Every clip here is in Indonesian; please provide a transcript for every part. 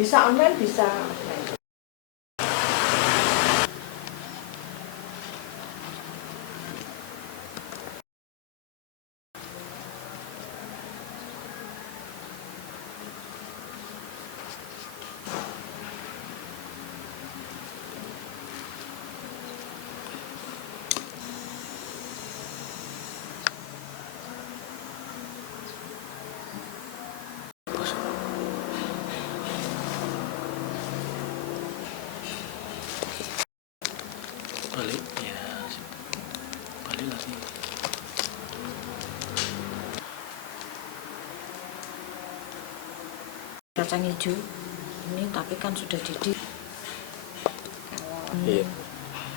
Bisa online, bisa offline. Balik ya, balik lagi. Kacang hijau ini tapi kan sudah didih. Iya.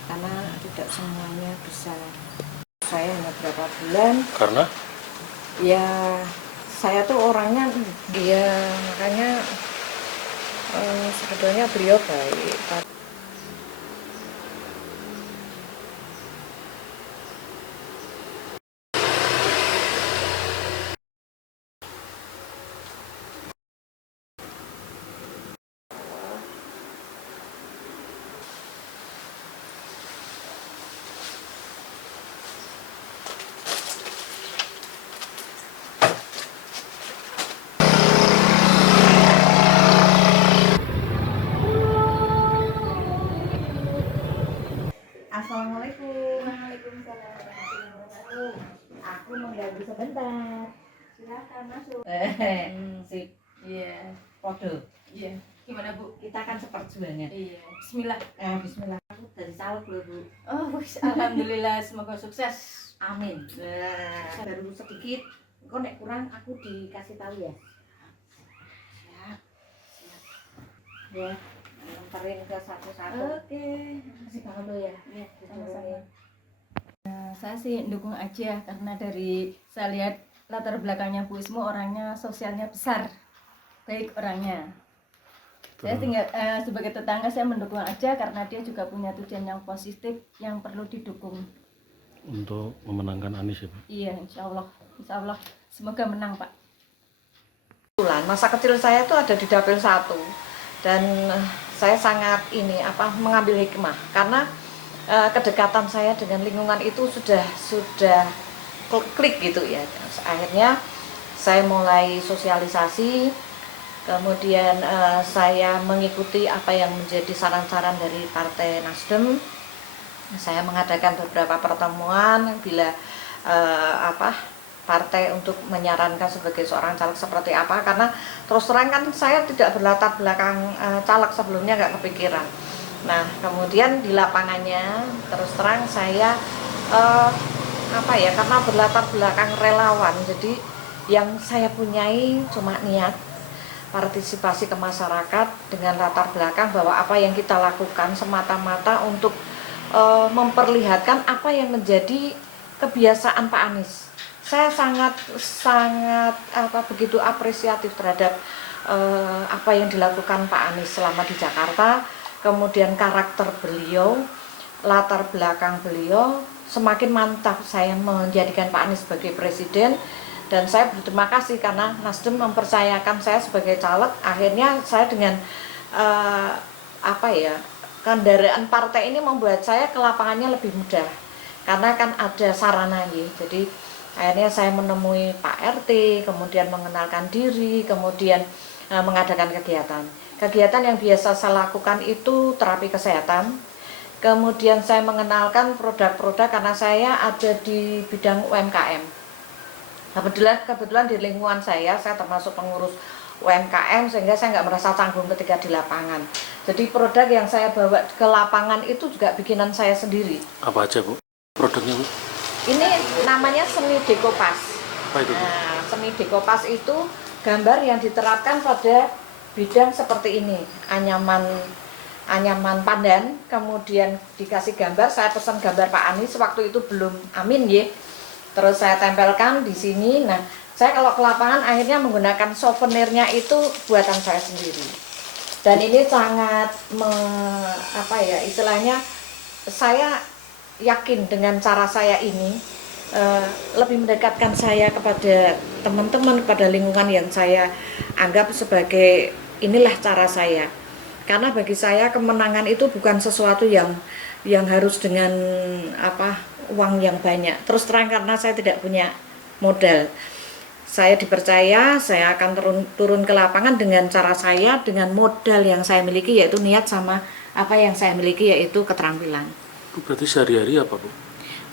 Karena tidak semuanya bisa. Saya hanya berapa bulan. Karena? Ya saya tuh orangnya dia makanya sebetulnya beliau baik. Assalamualaikum. Waalaikumsalam warahmatullahi wabarakatuh. Aku mengganggu sebentar. Silakan masuk. Sip. Iya. Kode. Iya. Gimana Bu? Kita kan seperjuangan. Iya. Bismillah. Bismillah. Aku dari caleg loh Bu. Oh, alhamdulillah. Semoga sukses. Amin. Baru sedikit. Kok nek kurang aku dikasih tahu ya. Siap. Siap. Ya. Anterin ke satu-satu. Oke. Kasih banget lo ya. Iya, sama-sama. Saya sih dukung aja karena dari saya lihat latar belakangnya Bu Ismu orangnya sosialnya besar, baik orangnya. Saya tinggal sebagai tetangga saya mendukung aja karena dia juga punya tujuan yang positif yang perlu didukung. Untuk memenangkan Anies ya Pak? Iya, insya Allah, semoga menang Pak. Masa kecil saya tuh ada di dapil 1 dan saya sangat mengambil hikmah karena kedekatan saya dengan lingkungan itu sudah klik gitu ya. Akhirnya saya mulai sosialisasi, kemudian saya mengikuti apa yang menjadi saran-saran dari Partai Nasdem. Saya mengadakan beberapa pertemuan bila partai untuk menyarankan sebagai seorang caleg seperti apa, karena terus terang kan saya tidak berlatar belakang caleg sebelumnya, nggak kepikiran. Nah kemudian di lapangannya terus terang saya karena berlatar belakang relawan, jadi yang saya punyai cuma niat partisipasi ke masyarakat dengan latar belakang bahwa apa yang kita lakukan semata-mata untuk memperlihatkan apa yang menjadi kebiasaan Pak Anies. Saya sangat begitu apresiatif terhadap apa yang dilakukan Pak Anies selama di Jakarta, kemudian karakter beliau, latar belakang beliau, semakin mantap saya menjadikan Pak Anies sebagai presiden. Dan saya berterima kasih karena Nasdem mempercayakan saya sebagai caleg. Akhirnya saya dengan kendaraan partai ini membuat saya ke lapangannya lebih mudah karena kan ada sarana ya. Jadi akhirnya saya menemui Pak RT, kemudian mengenalkan diri, kemudian mengadakan kegiatan yang biasa saya lakukan itu terapi kesehatan. Kemudian saya mengenalkan produk-produk karena saya ada di bidang UMKM. Kebetulan di lingkungan saya termasuk pengurus UMKM, sehingga saya nggak merasa canggung ketika di lapangan. Jadi produk yang saya bawa ke lapangan itu juga bikinan saya sendiri. Apa aja Bu produknya Bu? Ini namanya seni dekopas. Apa itu Bu? Nah, seni dekopas itu gambar yang diterapkan pada bidang seperti ini, anyaman pandan, kemudian dikasih gambar. Saya pesan gambar Pak Anies waktu itu belum amin ya. Terus saya tempelkan di sini. Nah, saya kalau ke lapangan akhirnya menggunakan souvenirnya itu buatan saya sendiri. Dan ini sangat istilahnya saya yakin dengan cara saya ini lebih mendekatkan saya kepada teman-teman, kepada lingkungan yang saya anggap sebagai inilah cara saya. Karena bagi saya kemenangan itu bukan sesuatu yang harus dengan uang yang banyak. Terus terang karena saya tidak punya modal. Saya dipercaya, saya akan turun ke lapangan dengan cara saya, dengan modal yang saya miliki, yaitu niat sama apa yang saya miliki, yaitu keterampilan. Bu, berarti sehari-hari apa, Bu?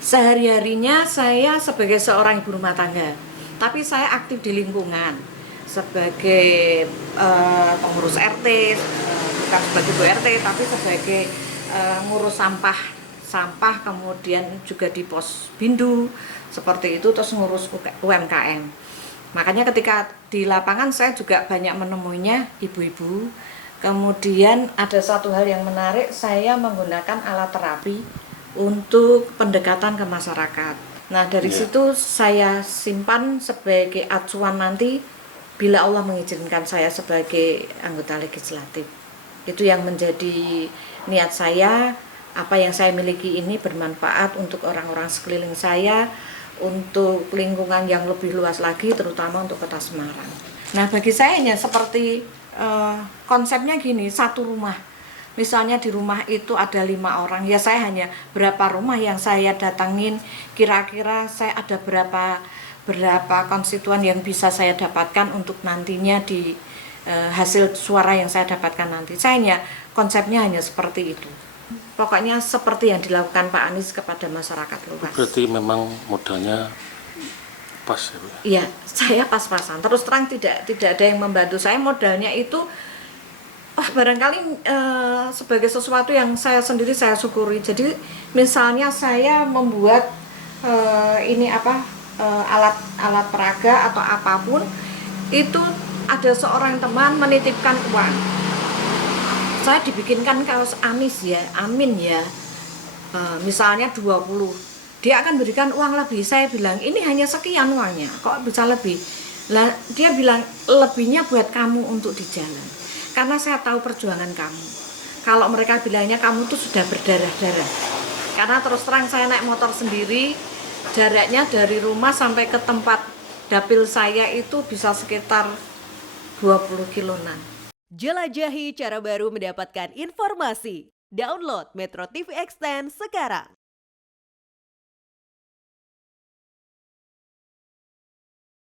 Sehari-harinya saya sebagai seorang ibu rumah tangga, tapi saya aktif di lingkungan sebagai pengurus RT, bukan sebagai Bu RT, tapi sebagai ngurus sampah, kemudian juga di pos bindu seperti itu, terus ngurus UMKM. Makanya ketika di lapangan saya juga banyak menemuinya ibu-ibu. Kemudian ada satu hal yang menarik, saya menggunakan alat terapi untuk pendekatan ke masyarakat. Nah dari situ saya simpan sebagai acuan nanti bila Allah mengizinkan saya sebagai anggota legislatif. Itu yang menjadi niat saya, apa yang saya miliki ini bermanfaat untuk orang-orang sekeliling saya, untuk lingkungan yang lebih luas lagi, terutama untuk Kota Semarang. Nah bagi saya hanya seperti konsepnya gini, satu rumah. Misalnya di rumah itu ada 5 orang, ya saya hanya berapa rumah yang saya datangin, kira-kira saya ada berapa konstituen yang bisa saya dapatkan untuk nantinya di hasil suara yang saya dapatkan nanti. Saya hanya konsepnya hanya seperti itu. Pokoknya seperti yang dilakukan Pak Anies kepada masyarakat luas. Berarti memang modalnya pas ya, Bu? Iya, saya pas-pasan. Terus terang tidak ada yang membantu saya. Modalnya itu barangkali sebagai sesuatu yang saya sendiri saya syukuri. Jadi misalnya saya membuat alat peraga atau apapun, itu ada seorang teman menitipkan uang. Saya dibikinkan kaos Anies ya, Amin ya, misalnya 20, dia akan berikan uang lebih. Saya bilang ini hanya sekian uangnya, kok bisa lebih? Lah dia bilang lebihnya buat kamu untuk di jalan, karena saya tahu perjuangan kamu. Kalau mereka bilangnya kamu tuh sudah berdarah-darah, karena terus terang saya naik motor sendiri, jaraknya dari rumah sampai ke tempat dapil saya itu bisa sekitar 20 kiloan. Jelajahi cara baru mendapatkan informasi. Download Metro TV Extend sekarang.